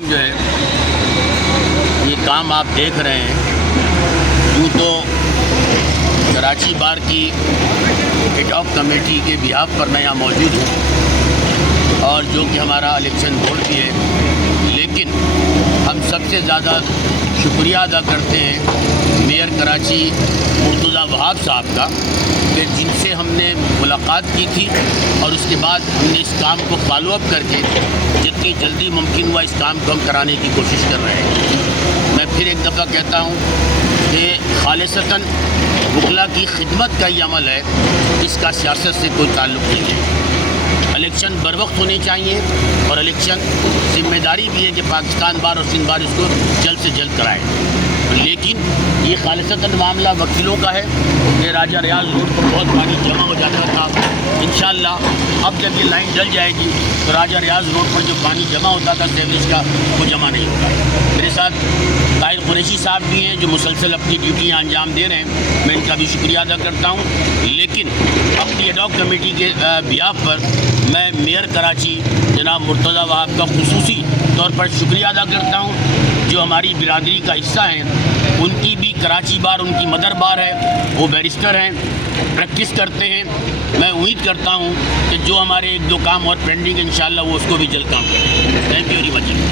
جو ہے یہ کام آپ دیکھ رہے ہیں، یوں تو کراچی بار کی ایڈ ہاک کمیٹی کے بیہاف پر میں یہاں موجود ہوں اور جو کہ ہمارا الیکشن بورڈ بھی ہے، لیکن ہم سب سے زیادہ شکریہ ادا کرتے ہیں میئر کراچی مرتضیٰ وہاب صاحب کا، کہ جن سے ہم نے ملاقات کی تھی اور اس کے بعد ہم نے اس کام کو فالو اپ کر کے جتنی جلدی ممکن ہوا اس کام کو ہم کرانے کی کوشش کر رہے ہیں۔ میں پھر ایک دفعہ کہتا ہوں کہ خالصتاً وکلا کی خدمت کا یہ عمل ہے، اس کا سیاست سے کوئی تعلق نہیں ہے۔ الیکشن بر وقت ہونے چاہیے اور الیکشن ذمہ داری بھی ہے کہ پاکستان بار اور سندھ بار اس کو جلد سے جلد کرائے، لیکن یہ خالصتاً معاملہ وکیلوں کا ہے کہ راجہ ریاض روڈ پر بہت پانی جمع ہو جاتا تھا۔ انشاءاللہ اب جب یہ لائن ڈل جائے گی تو راجہ ریاض روڈ پر جو پانی جمع ہوتا تھا سیوریج کا، وہ جمع نہیں ہوگا۔ میرے ساتھ طاہر قریشی صاحب بھی ہیں جو مسلسل اپنی ڈیوٹیاں انجام دے رہے ہیں، میں ان کا بھی شکریہ ادا کرتا ہوں، لیکن اپنی ایڈ ہاک کمیٹی کے بیہاف پر میں میئر کراچی جناب مرتضیٰ وہاب کا خصوصی طور پر شکریہ ادا کرتا ہوں، جو ہماری برادری کا حصہ ہیں۔ ان کی بھی کراچی بار ان کی مدر بار ہے، وہ بیرسٹر ہیں، پریکٹس کرتے ہیں۔ میں امید کرتا ہوں کہ جو ہمارے ایک دو کام اور پینڈنگ انشاءاللہ وہ اس کو بھی جلد کام کریں۔ Thank you very much.